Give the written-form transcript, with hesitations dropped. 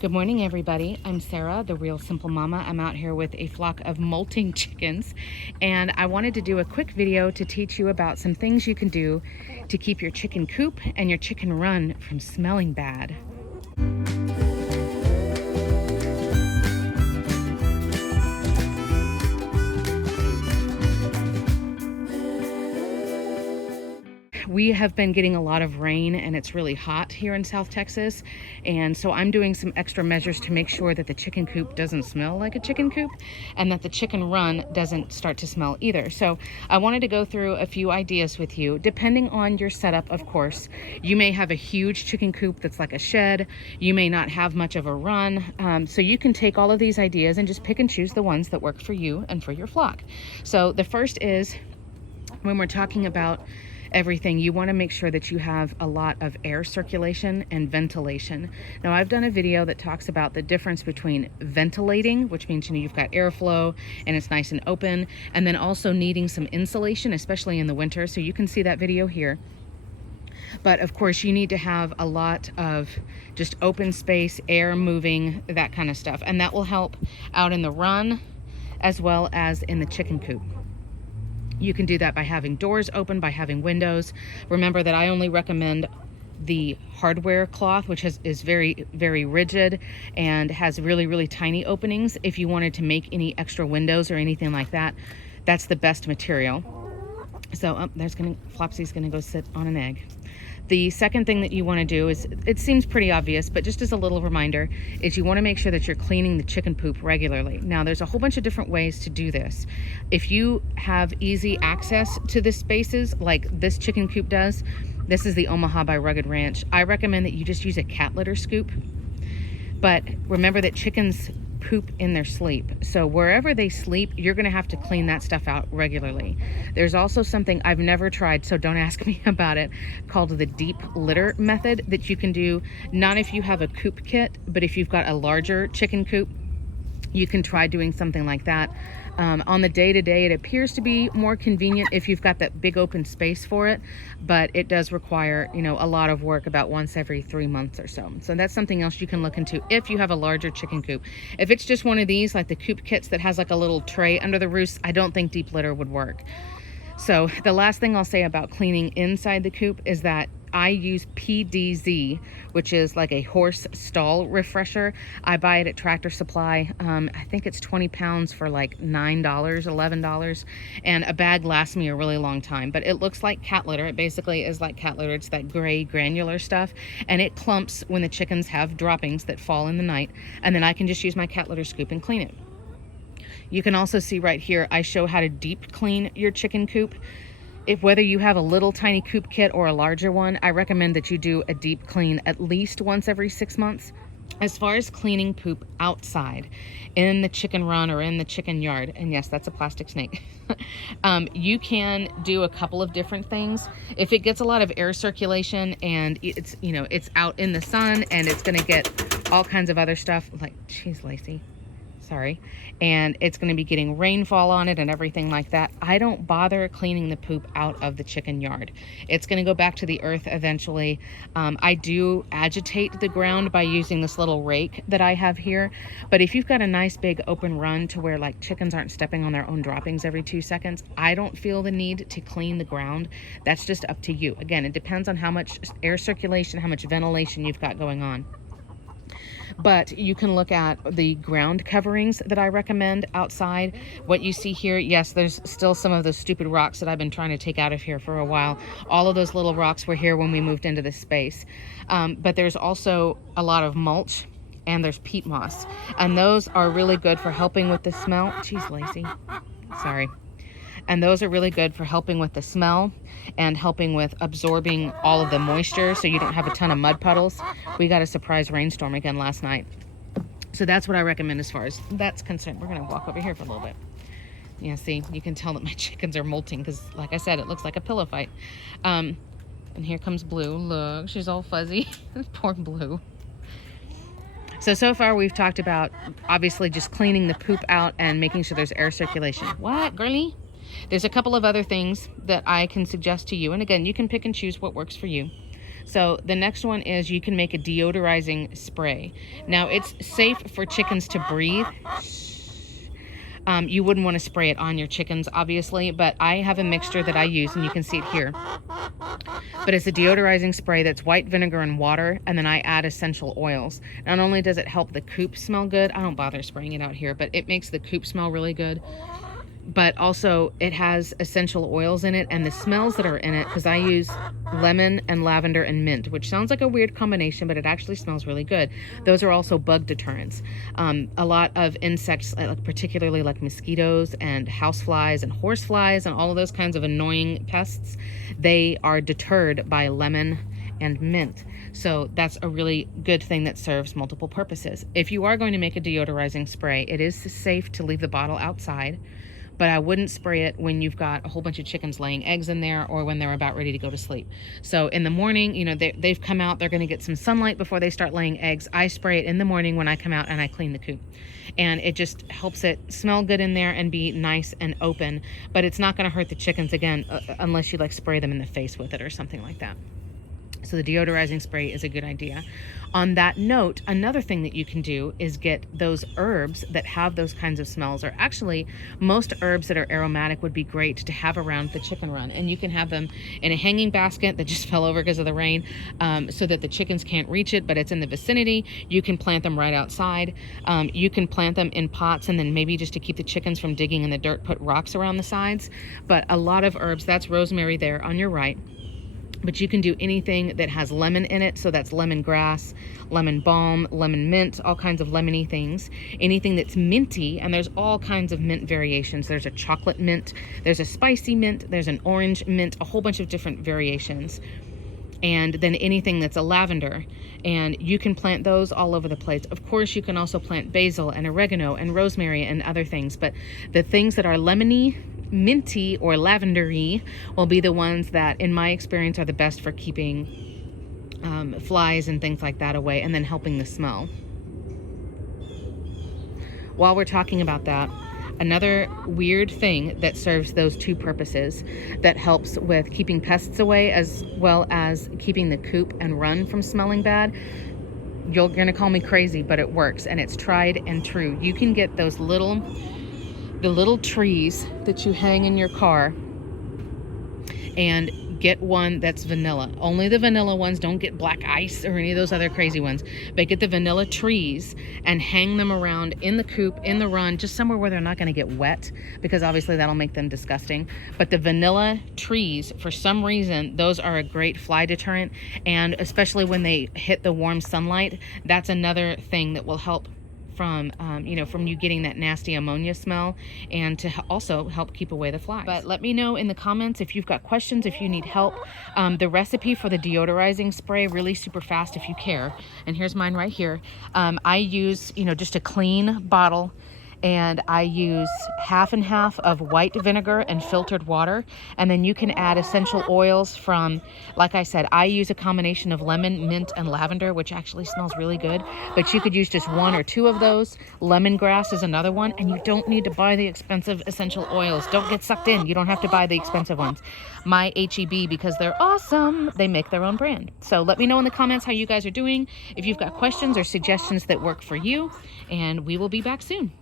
Good morning, everybody. I'm Sarah, the Real Simple Mama. I'm out here with a flock of molting chickens, and I wanted to do a quick video to teach you about some things you can do to keep your chicken coop and your chicken run from smelling bad. We have been getting a lot of rain and it's really hot here in South Texas, and so I'm doing some extra measures to make sure that the chicken coop doesn't smell like a chicken coop and that the chicken run doesn't start to smell either. So I wanted to go through a few ideas with you. Depending on your setup, of course, you may have a huge chicken coop that's like a shed. You may not have much of a run, so you can take all of these ideas and just pick and choose the ones that work for you and for your flock. So the first is, when we're talking about everything, you want to make sure that you have a lot of air circulation and ventilation. Now, I've done a video that talks about the difference between ventilating, which means you've got airflow and it's nice and open, and then also needing some insulation, especially in the winter. So you can see that video here. But of course, you need to have a lot of just open space, air moving, that kind of stuff, and that will help out in the run as well as in the chicken coop. You can do that by having doors open, by having windows. Remember that I only recommend the hardware cloth, which is very, very rigid and has really, really tiny openings. If you wanted to make any extra windows or anything like that, that's the best material. So Flopsy's gonna go sit on an egg. The second thing that you want to do is, it seems pretty obvious, but just as a little reminder, is you want to make sure that you're cleaning the chicken poop regularly. Now, there's a whole bunch of different ways to do this. If you have easy access to the spaces like this chicken coop does, this is the Omaha by Rugged Ranch, I recommend that you just use a cat litter scoop. But remember that chickens poop in their sleep. So wherever they sleep, you're going to have to clean that stuff out regularly. There's also something I've never tried, so don't ask me about it, called the deep litter method that you can do, not if you have a coop kit, but if you've got a larger chicken coop, you can try doing something like that. On the day-to-day, it appears to be more convenient if you've got that big open space for it, but it does require, a lot of work about once every 3 months or so. So that's something else you can look into if you have a larger chicken coop. If it's just one of these, like the coop kits that has like a little tray under the roost, I don't think deep litter would work. So the last thing I'll say about cleaning inside the coop is that I use PDZ, which is like a horse stall refresher. I buy it at Tractor Supply. I think it's 20 pounds for like $9, $11. And a bag lasts me a really long time, but it looks like cat litter. It basically is like cat litter. It's that gray granular stuff, and it clumps when the chickens have droppings that fall in the night. And then I can just use my cat litter scoop and clean it. You can also see right here, I show how to deep clean your chicken coop. Whether you have a little tiny coop kit or a larger one, I recommend that you do a deep clean at least once every 6 months. As far as cleaning poop outside, in the chicken run or in the chicken yard, and yes, that's a plastic snake, you can do a couple of different things. If it gets a lot of air circulation and it's, it's out in the sun and it's gonna get all kinds of other stuff, like, geez, Lacey, sorry, and it's going to be getting rainfall on it and everything like that, I don't bother cleaning the poop out of the chicken yard. It's going to go back to the earth eventually. I do agitate the ground by using this little rake that I have here, but if you've got a nice big open run to where like chickens aren't stepping on their own droppings every 2 seconds, I don't feel the need to clean the ground. That's just up to you. Again, it depends on how much air circulation, how much ventilation you've got going on. But you can look at the ground coverings that I recommend outside. What you see here, yes, there's still some of those stupid rocks that I've been trying to take out of here for a while. All of those little rocks were here when we moved into this space. But there's also a lot of mulch, and there's peat moss. And those are really good for helping with the smell. Jeez, Lacey, sorry. And those are really good for helping with the smell and helping with absorbing all of the moisture so you don't have a ton of mud puddles. We got a surprise rainstorm again last night. So that's what I recommend as far as that's concerned. We're gonna walk over here for a little bit. Yeah, see, you can tell that my chickens are molting because, like I said, it looks like a pillow fight. And here comes Blue. Look, she's all fuzzy. Poor Blue. So far we've talked about obviously just cleaning the poop out and making sure there's air circulation. What, girly? There's a couple of other things that I can suggest to you. And again, you can pick and choose what works for you. So the next one is you can make a deodorizing spray. Now it's safe for chickens to breathe. You wouldn't want to spray it on your chickens, obviously, but I have a mixture that I use, and you can see it here. But it's a deodorizing spray that's white vinegar and water, and then I add essential oils. Not only does it help the coop smell good, I don't bother spraying it out here, but it makes the coop smell really good. But also it has essential oils in it, and the smells that are in it, because I use lemon and lavender and mint, which sounds like a weird combination, but it actually smells really good. Those are also bug deterrents. A lot of insects, particularly like mosquitoes and houseflies and horseflies and all of those kinds of annoying pests, they are deterred by lemon and mint. So that's a really good thing that serves multiple purposes. If you are going to make a deodorizing spray, it is safe to leave the bottle outside, but I wouldn't spray it when you've got a whole bunch of chickens laying eggs in there or when they're about ready to go to sleep. So in the morning, you know, they've come out, they're going to get some sunlight before they start laying eggs. I spray it in the morning when I come out and I clean the coop. And it just helps it smell good in there and be nice and open, but it's not going to hurt the chickens again, unless you like spray them in the face with it or something like that. So the deodorizing spray is a good idea. On that note, another thing that you can do is get those herbs that have those kinds of smells, or actually most herbs that are aromatic would be great to have around the chicken run. And you can have them in a hanging basket that just fell over because of the rain, so that the chickens can't reach it, but it's in the vicinity. You can plant them right outside. You can plant them in pots, and then maybe just to keep the chickens from digging in the dirt, put rocks around the sides. But a lot of herbs, that's rosemary there on your right. But you can do anything that has lemon in it. So that's lemongrass, lemon balm, lemon mint, all kinds of lemony things. Anything that's minty, and there's all kinds of mint variations. There's a chocolate mint, there's a spicy mint, there's an orange mint, a whole bunch of different variations. And then anything that's a lavender, and you can plant those all over the place. Of course, you can also plant basil and oregano and rosemary and other things, but the things that are lemony, minty, or lavendery will be the ones that, in my experience, are the best for keeping flies and things like that away, and then helping the smell. While we're talking about that, another weird thing that serves those two purposes, that helps with keeping pests away as well as keeping the coop and run from smelling bad. You're gonna call me crazy, but it works, and it's tried and true. You can get those the little trees that you hang in your car, and get one that's vanilla. Only the vanilla ones. Don't get black ice or any of those other crazy ones, but get the vanilla trees and hang them around in the coop, in the run, just somewhere where they're not going to get wet, because obviously that'll make them disgusting. But the vanilla trees, for some reason, those are a great fly deterrent, and especially when they hit the warm sunlight, that's another thing that will help from from you getting that nasty ammonia smell, and to also help keep away the flies. But let me know in the comments if you've got questions, if you need help. The recipe for the deodorizing spray, really super fast if you care, and here's mine right here. I use just a clean bottle, and I use half and half of white vinegar and filtered water. And then you can add essential oils from, like I said, I use a combination of lemon, mint, and lavender, which actually smells really good. But you could use just one or two of those. Lemongrass is another one, and you don't need to buy the expensive essential oils. Don't get sucked in. You don't have to buy the expensive ones. My HEB, because they're awesome, they make their own brand. So let me know in the comments how you guys are doing, if you've got questions or suggestions that work for you, and we will be back soon.